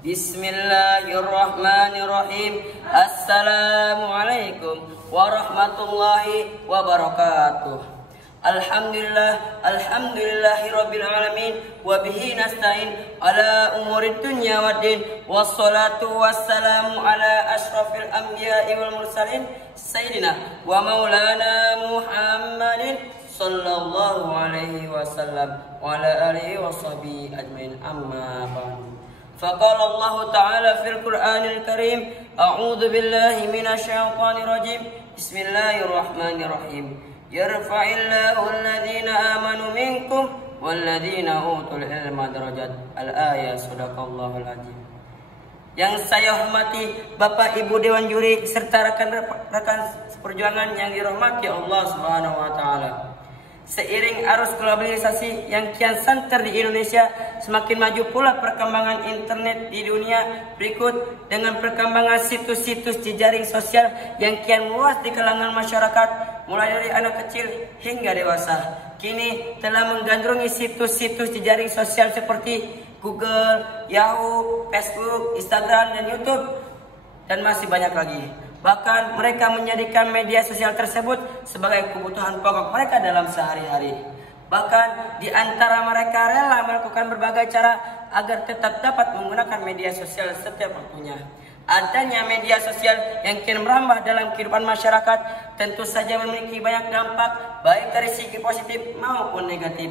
Bismillahirrahmanirrahim. Assalamualaikum warahmatullahi wabarakatuh. Alhamdulillahirabbil alamin wa bihi nasta'in ala umurid dunya waddin wassalatu wassalamu ala asyrafil anbiya'i wal mursalin sayyidina wa maulana Muhammadin sallallahu alaihi wasallam wa ala alihi washabihi ajmain, amma ba'du. Faqala Allah ta'ala fil Qur'anil Karim, a'udzu billahi minasy syaithanir rajim. Bismillahirrahmanirrahim. Yarfa'illahu alladhina amanu minkum walladhina utul ilma darajat. Al-ayat. Shadaqallahul azim. Yang saya hormati Bapak Ibu Dewan Juri serta rekan-rekan seperjuangan yang dirahmati Allah Subhanahu wa taala. Seiring arus globalisasi yang kian santer di Indonesia, semakin maju pula perkembangan internet di dunia. Berikut dengan perkembangan situs-situs jejaring sosial yang kian luas di kalangan masyarakat, mulai dari anak kecil hingga dewasa. Kini telah menggandrungi situs-situs jejaring sosial seperti Google, Yahoo, Facebook, Instagram, dan YouTube, dan masih banyak lagi. Bahkan mereka menjadikan media sosial tersebut sebagai kebutuhan pokok mereka dalam sehari-hari. Bahkan di antara mereka rela melakukan berbagai cara agar tetap dapat menggunakan media sosial setiap waktunya. Adanya media sosial yang kian merambah dalam kehidupan masyarakat tentu saja memiliki banyak dampak, baik dari segi positif maupun negatif.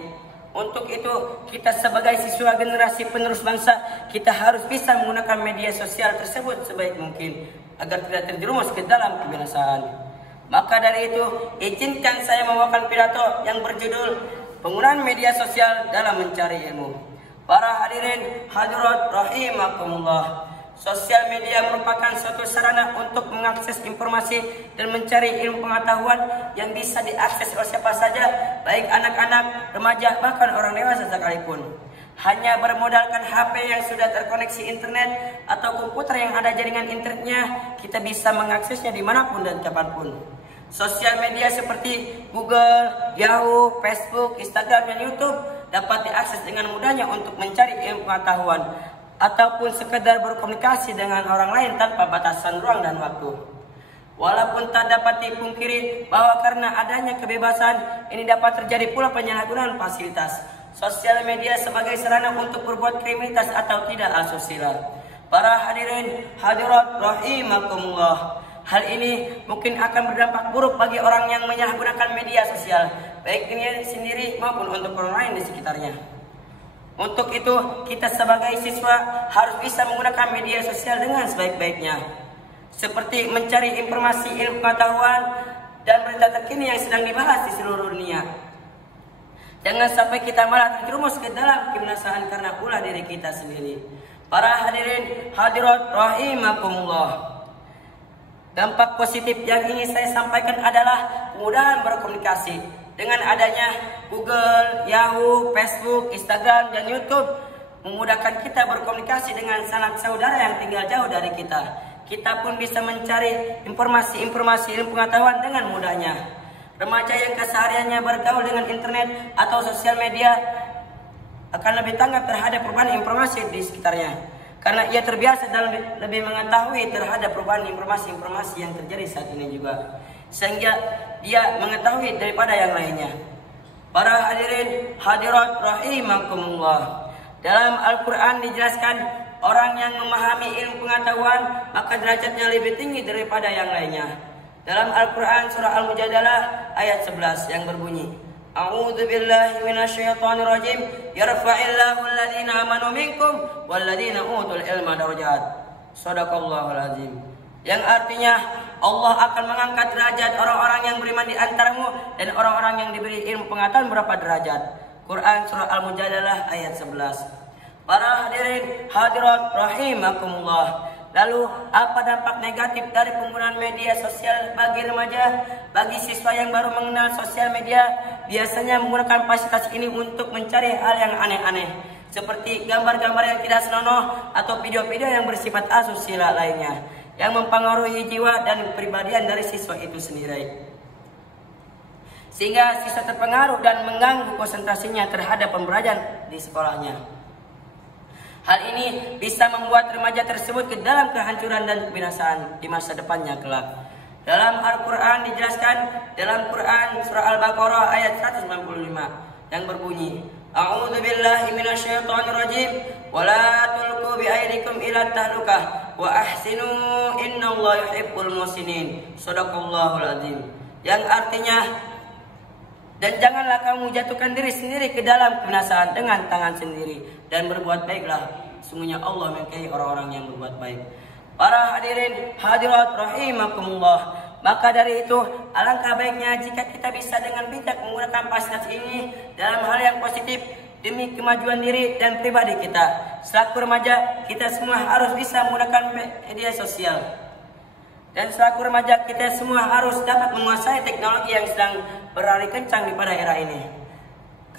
Untuk itu, kita sebagai siswa generasi penerus bangsa, kita harus bisa menggunakan media sosial tersebut sebaik mungkin agar tidak terjerumus ke dalam kebinasaan. Maka dari itu, izinkan saya membawakan pidato yang berjudul Penggunaan Media Sosial dalam Mencari Ilmu. Para hadirin hadirat rahimakumullah. Sosial media merupakan suatu sarana untuk mengakses informasi dan mencari ilmu pengetahuan yang bisa diakses oleh siapa saja, baik anak-anak, remaja, bahkan orang dewasa sekalipun. Hanya bermodalkan HP yang sudah terkoneksi internet atau komputer yang ada jaringan internetnya, kita bisa mengaksesnya dimanapun dan kapanpun. Sosial media seperti Google, Yahoo, Facebook, Instagram, dan YouTube dapat diakses dengan mudahnya untuk mencari ilmu pengetahuan ataupun sekedar berkomunikasi dengan orang lain tanpa batasan ruang dan waktu. Walaupun tak dapat dipungkiri bahwa karena adanya kebebasan, ini dapat terjadi pula penyalahgunaan fasilitas sosial media sebagai sarana untuk berbuat kriminalitas atau tidak asusila. Para hadirin hadirat rahimakumullah, hal ini mungkin akan berdampak buruk bagi orang yang menyalahgunakan media sosial, baik dirinya sendiri maupun untuk orang lain di sekitarnya. Untuk itu, kita sebagai siswa harus bisa menggunakan media sosial dengan sebaik-baiknya, seperti mencari informasi ilmu pengetahuan dan berita terkini yang sedang dibahas di seluruh dunia. Jangan sampai kita malah terjerumus ke dalam kebinasaan karena ulah diri kita sendiri. Para hadirin hadirat rahimakumullah, dampak positif yang ingin saya sampaikan adalah kemudahan berkomunikasi. Dengan adanya Google, Yahoo, Facebook, Instagram, dan YouTube memudahkan kita berkomunikasi dengan sanak saudara yang tinggal jauh dari kita. Kita pun bisa mencari informasi ilmu pengetahuan dengan mudahnya. Remaja yang kesehariannya bergaul dengan internet atau sosial media akan lebih tanggap terhadap perubahan informasi di sekitarnya, karena ia terbiasa dalam lebih mengetahui terhadap perubahan informasi yang terjadi saat ini juga, sehingga dia mengetahui daripada yang lainnya. Para hadirin hadirat rahimakumullah, dalam Al-Quran dijelaskan orang yang memahami ilmu pengetahuan maka derajatnya lebih tinggi daripada yang lainnya. Dalam Al-Quran surah Al-Mujadalah ayat 11 yang berbunyi, A'udzu billahi minasyaitonir rajim, yarfa'illahu alladhina amanu minkum walladhina utul ilma darajat. Shadaqallahul azim. Yang artinya Allah akan mengangkat derajat orang-orang yang beriman di antaramu dan orang-orang yang diberi ilmu pengetahuan berapa derajat. Quran surah Al-Mujadalah ayat 11. Para hadirin hadirat rahimakumullah, lalu apa dampak negatif dari penggunaan media sosial bagi remaja? Bagi siswa yang baru mengenal sosial media, biasanya menggunakan fasilitas ini untuk mencari hal yang aneh-aneh, seperti gambar-gambar yang tidak senonoh atau video-video yang bersifat asusila lainnya, yang mempengaruhi jiwa dan kepribadian dari siswa itu sendiri, sehingga siswa terpengaruh dan mengganggu konsentrasinya terhadap pembelajaran di sekolahnya. Hal ini bisa membuat remaja tersebut ke dalam kehancuran dan kebinasaan di masa depannya kelak. Dalam Al-Quran dijelaskan dalam Quran surah Al-Baqarah ayat 195 yang berbunyi, A'udzu billahi minasyaitonir rajim wa la tulqu biaydikum ila tahlukah wa ahsinu innallaha yuhibbul muhsinin. Shadaqallahul azim. Yang artinya, dan janganlah kamu jatuhkan diri sendiri ke dalam kebinasaan dengan tangan sendiri, dan berbuat baiklah, sungguhnya Allah menyukai orang-orang yang berbuat baik. Para hadirin hadirat rahimakumullah, maka dari itu alangkah baiknya jika kita bisa dengan bijak menggunakan fasilitas ini dalam hal yang positif demi kemajuan diri dan pribadi kita. Selaku remaja, kita semua harus bisa menggunakan media sosial. Dan selaku remaja, kita semua harus dapat menguasai teknologi yang sedang berlari kencang di pada era ini.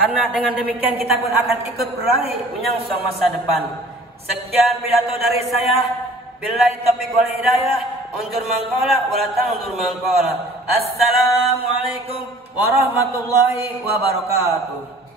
Karena dengan demikian kita pun akan ikut berlari menyongsong masa depan. Sekian pidato dari saya. Billahi taufiq wal hidayah. Undur mangkola wala tandur mangkola. Assalamualaikum warahmatullahi wabarakatuh.